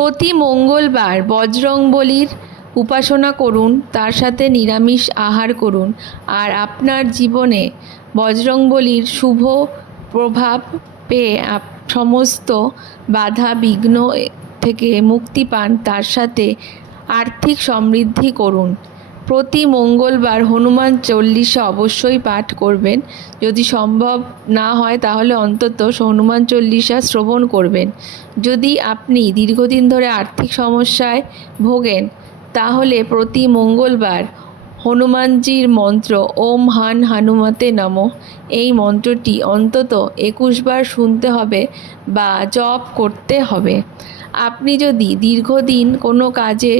প্রতি মঙ্গলবার বজরং বলির উপাসনা করুন, তার সাথে নিরামিষ আহার করুন। আর আপনার জীবনে বজরং বলির শুভ প্রভাব পেয়ে সমস্ত বাধা বিঘ্ন থেকে মুক্তি পান, তার সাথে আর্থিক সমৃদ্ধি করুন। প্রতি মঙ্গলবার হনুমান চল্লিশা অবশ্যই পাঠ করবেন। যদি সম্ভব না হয়, তাহলে অন্তত হনুমান চল্লিশা শ্রবণ করবেন। যদি আপনি দীর্ঘদিন ধরে আর্থিক সমস্যায় ভোগেন, তাহলে প্রতি মঙ্গলবার হনুমানজির মন্ত্র ওম হান হানুমতে নম এই মন্ত্রটি অন্তত একুশ বার শুনতে হবে বা জপ করতে হবে। আপনি যদি দীর্ঘদিন কোনো কাজে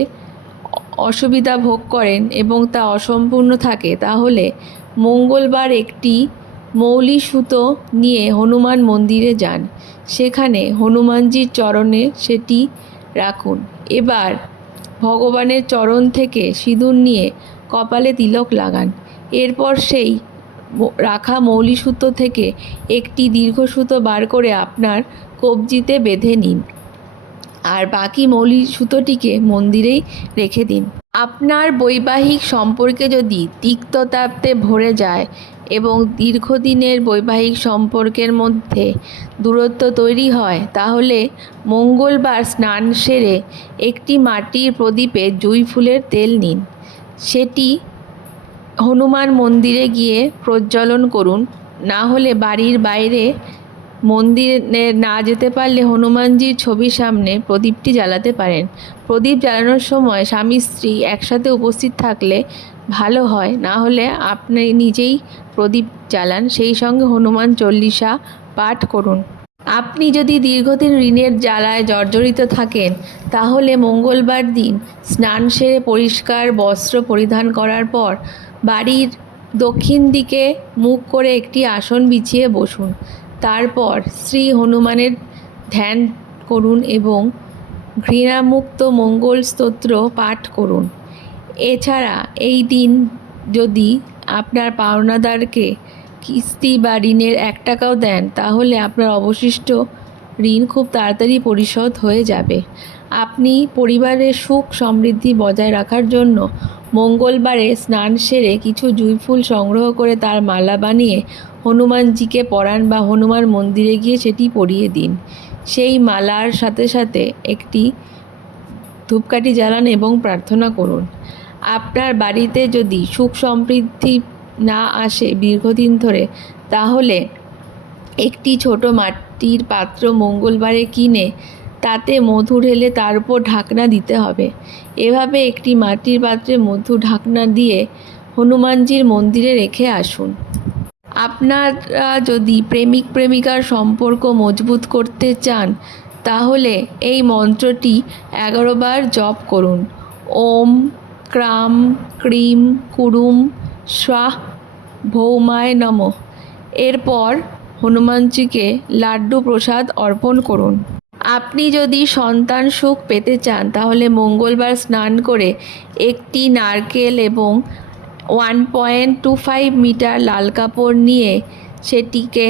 অসুবিধা ভোগ করেন এবং তা অসম্পূর্ণ থাকে, তাহলে মঙ্গলবার একটি মৌলি সুতো নিয়ে হনুমান মন্দিরে যান। সেখানে হনুমানজির চরণে সেটি রাখুন। এবার ভগবানের চরণ থেকে সিঁদুর নিয়ে কপালে তিলক লাগান। এরপর সেই রাখা মৌলি সুতো থেকে একটি দীর্ঘ সুতো বার করে আপনার কবজিতে বেঁধে নিন। আর বাকি মৌলি সুতোটিকে মন্দিরেই রেখে দিন। আপনার বৈবাহিক সম্পর্কে যদি তিক্ততাতে ভরে যায় এবং দীর্ঘদিনের বৈবাহিক সম্পর্কের মধ্যে দূরত্ব তৈরি হয়, তাহলে মঙ্গলবার স্নান সেরে একটি মাটির প্রদীপে জুঁই ফুলের তেল নিন। সেটি হনুমান মন্দিরে গিয়ে প্রজ্বলন করুন, না হলে বাড়ির বাইরে মন্দিরে না যেতে পারলে হনুমানজির ছবির সামনে প্রদীপটি জ্বালাতে পারেন। প্রদীপ জ্বালানোর সময় স্বামী, স্ত্রী একসাথে উপস্থিত থাকলে ভালো হয়। না হলে আপনি নিজেই প্রদীপ জ্বালান। সেই সঙ্গে হনুমান চল্লিশা পাঠ করুন। আপনি যদি দীর্ঘদিন ঋণের জ্বালায় জর্জরিত থাকেন, তাহলে মঙ্গলবার দিন স্নান সেরে পরিষ্কার বস্ত্র পরিধান করার পর বাড়ির দক্ষিণ দিকে মুখ করে একটি আসন বিছিয়ে বসুন। তারপর শ্রী হনুমানের ধ্যান করুন এবং ঘৃণামুক্ত মঙ্গল স্তোত্র পাঠ করুন। এছাড়া এই দিন যদি আপনার পাওনাদারকে কিস্তি বা ঋণের এক টাকাও দেন, তাহলে আপনার অবশিষ্ট ঋণ খুব তাড়াতাড়ি পরিশোধ হয়ে যাবে। আপনি পরিবারের সুখ সমৃদ্ধি বজায় রাখার জন্য মঙ্গলবারে স্নান সেরে কিছু জুঁই ফুল সংগ্রহ করে তার মালা বানিয়ে হনুমানজিকে পরান বা হনুমান মন্দিরে গিয়ে সেটি পরিয়ে দিন। সেই মালার সাথে সাথে একটি ধূপকাঠি জ্বালান এবং প্রার্থনা করুন। আপনার বাড়িতে যদি সুখ সমৃদ্ধি না আসে দীর্ঘদিন ধরে, তাহলে একটি ছোট মাটির পাত্র মঙ্গলবারে কিনে, তাতে মধু ঢেলে তার উপর ঢাকনা দিতে হবে। এভাবে একটি মাটির পাত্রে মধু ঢাকনা দিয়ে হনুমানজির মন্দিরে রেখে আসুন। আপনারা যদি প্রেমিক প্রেমিকার সম্পর্ক মজবুত করতে চান, তাহলে এই মন্ত্রটি এগারো বার জপ করুন। ওম, ক্রাম, ক্রিম, কুরুম, স্বাহ, ভৌমায় নম। এরপর হনুমানজিকে লাড্ডু প্রসাদ অর্পণ করুন। আপনি যদি সন্তান সুখ পেতে চান, তাহলে মঙ্গলবার স্নান করে একটি নারকেল এবং one point two five metre লাল কাপড় নিয়ে সেটিকে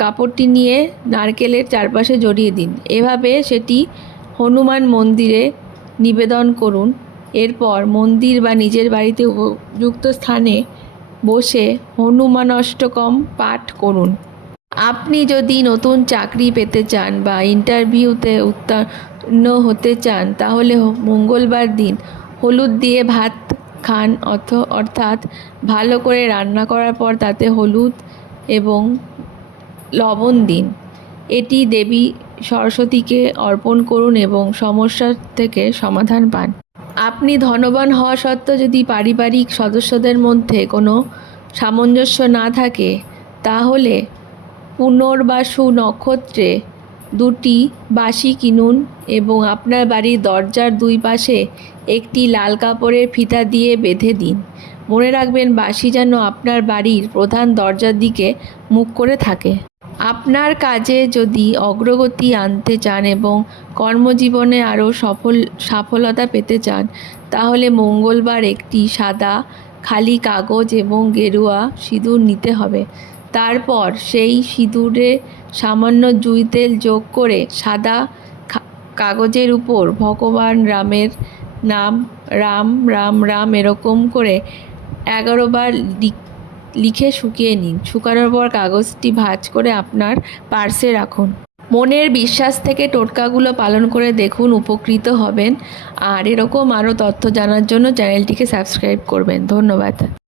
কাপড়টি নিয়ে নারকেলের চারপাশে জড়িয়ে দিন। এভাবে সেটি হনুমান মন্দিরে নিবেদন করুন। এরপর মন্দির বা নিজের বাড়িতে উপযুক্ত স্থানে বসে হনুমানষ্টকম পাঠ করুন। আপনি যদি নতুন চাকরি পেতে চান বা ইন্টারভিউতে উত্তীর্ণ হতে চান, তাহলে মঙ্গলবার দিন হলুদ দিয়ে ভাত খান, অথ, অর্থাৎ ভালো করে রান্না করার পর তাতে হলুদ এবং লবণ দিন। এটি দেবী সরস্বতীকে অর্পণ করুন এবং সমস্যা থেকে সমাধান পান। আপনি ধনবান হওয়া সত্ত্বেও যদি পারিবারিক সদস্যদের মধ্যে কোনো সামঞ্জস্য না থাকে, তাহলে পুনর্বাসু নক্ষত্রে দুটি বাঁশি কিনুন এবং আপনার বাড়ির দরজার দুই পাশে একটি লাল কাপড়ের ফিতা দিয়ে বেঁধে দিন। মনে রাখবেন, বাঁশি যেন আপনার বাড়ির প্রধান দরজার দিকে মুখ করে থাকে। আপনার কাজে যদি অগ্রগতি আনতে চান এবং কর্মজীবনে আরও সফল সফলতা পেতে চান, তাহলে মঙ্গলবার একটি সাদা, খালি কাগজ এবং গেরুয়া সিঁদুর নিতে হবে। তারপর সেই সিঁদুরে সামান্য জুঁই তেল যোগ করে সাদা কাগজের উপর ভগবান রামের নাম, রাম রাম রাম এরকম করে এগারো বার লিখ- লিখে শুকিয়ে নিন। শুকানোর পর কাগজটি ভাঁজ করে আপনার পার্সে রাখুন। মনের বিশ্বাস থেকে টোটকাগুলো পালন করে দেখুন উপকৃত হবেন। আর এরকম আরও তথ্য জানার জন্য চ্যানেলটিকে সাবস্ক্রাইব করবেন। ধন্যবাদ।